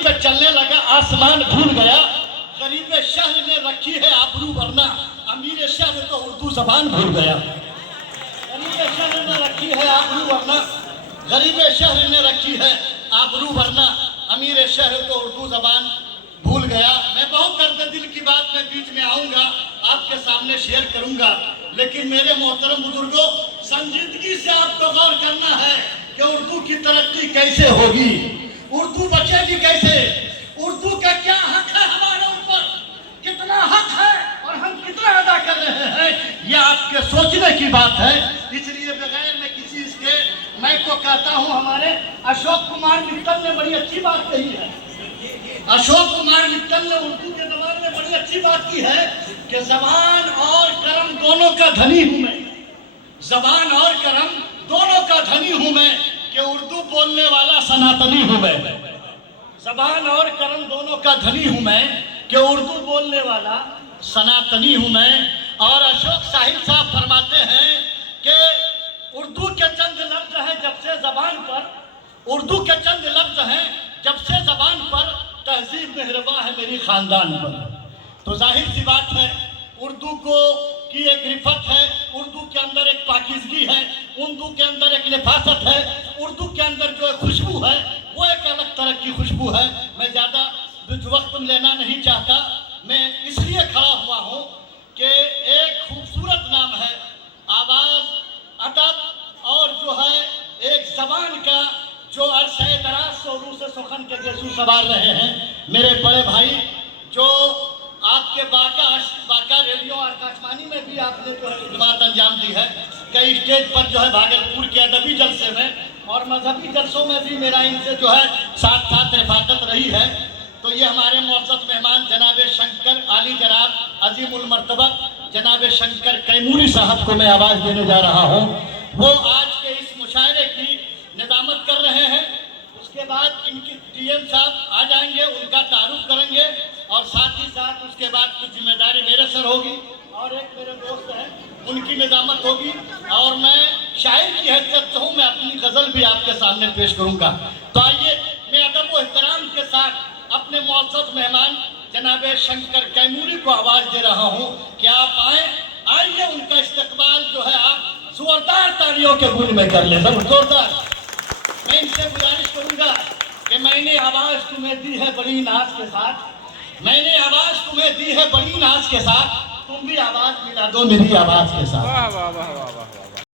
زمین پہ چلنے لگا آسمان بھول گیا، غریب شہر نے رکھی ہے آبرو ورنہ امیر شہر تو اردو زبان بھول گیا۔ غریب شہر نے رکھی ہے آبرو ورنہ، غریب شہر نے رکھی ہے آبرو ورنہ امیر شہر تو اردو زبان بھول گیا۔ میں بہت درد دل کی بات میں بیچ میں آؤں گا، آپ کے سامنے شیئر کروں گا، لیکن میرے محترم بزرگوں سنجیدگی سے آپ کو غور کرنا ہے کہ اردو کی ترقی کیسے ہوگی، اردو بچے گی کیسے، اردو کا کیا حق ہے ہمارے اوپر، کتنا حق ہے اور ہم کتنا ادا کر رہے ہیں، یہ آپ کے سوچنے کی بات ہے۔ اس لیے بغیر میں کسی اس کے میں تو کہتا ہوں، ہمارے اشوک کمار متل نے بڑی اچھی بات کہی ہے، اشوک کمار متل نے اردو کے زبان میں بڑی اچھی بات کی ہے کہ زبان اور کرم دونوں کا دھنی ہوں میں، زبان اور کرم دونوں کا دھنی ہوں میں، کہ اردو بولنے والا سناتنی ہوں میں، زبان اور کرم دونوں کا دھنی ہوں میں، کہ اردو بولنے والا سناتنی ہوں میں۔ اور اشوک ساحل صاحب فرماتے ہیں کہ اردو کے چند لفظ ہیں جب سے زبان پر، اردو کے چند لفظ ہیں جب سے زبان پر، تہذیب مہرباں ہے میری خاندان پر۔ تو ظاہر سی بات ہے اردو کی ایک رفت ہے، اردو کے اندر ایک پاکیزگی ہے، اردو کے اندر ایک نفاست ہے، اردو کے اندر جو ایک خوشبو ہے وہ ایک الگ طرح کی خوشبو ہے۔ میں زیادہ وقت لینا نہیں چاہتا، میں اس لیے کھڑا ہوا ہوں کہ ایک خوبصورت نام ہے، آواز، ادب اور جو ہے ایک زبان کا جو عرصہ دراز سے عروج سخن کے گیسو سوار رہے ہیں میرے بڑے بھائی، جو آپ کے باقا ریڈیو اور آکاشوانی میں بھی آپ نے جو ہے خدمات انجام دی ہے، کئی اسٹیج پر جو ہے بھاگلپور کے ادبی جلسے میں اور مذہبی جلسوں میں بھی میرا ان سے جو ہے ساتھ ساتھ رفاقت رہی ہے۔ تو یہ ہمارے معزز مہمان جناب شنکر عالی جناب عظیم المرتبہ جناب شنکر کیموری صاحب کو میں آواز دینے جا رہا ہوں، وہ آج کے اس مشاعرے کی نظامت کر رہے ہیں۔ اس کے بعد ان کی ٹی ایم صاحب آ جائیں گے، ان کا تعارف کریں گے، اور ساتھ ہی ساتھ اس کے بعد کچھ ذمہ داری میرے سر ہوگی، اور ایک میرے دوست ہیں ان کی نظامت ہوگی، اور میں شاعر کی حیثیت سے ہوں، میں اپنی غزل بھی آپ کے سامنے پیش کروں گا۔ تو آئیے میں ادب و احترام کے ساتھ اپنے معزز مہمان جناب شنکر کیموری کو آواز دے رہا ہوں کہ آپ آئیے، ان کا استقبال جو ہے آپ زوردار تالیوں کے گونج میں کر لیں، زوردار۔ میں ان سے گزارش کروں گا کہ میں نے آواز تمہیں دی ہے بڑی ناز کے ساتھ، میں نے آواز تمہیں دی ہے بڑی ناز کے ساتھ، تم بھی آواز ملا دو میری آواز کے ساتھ۔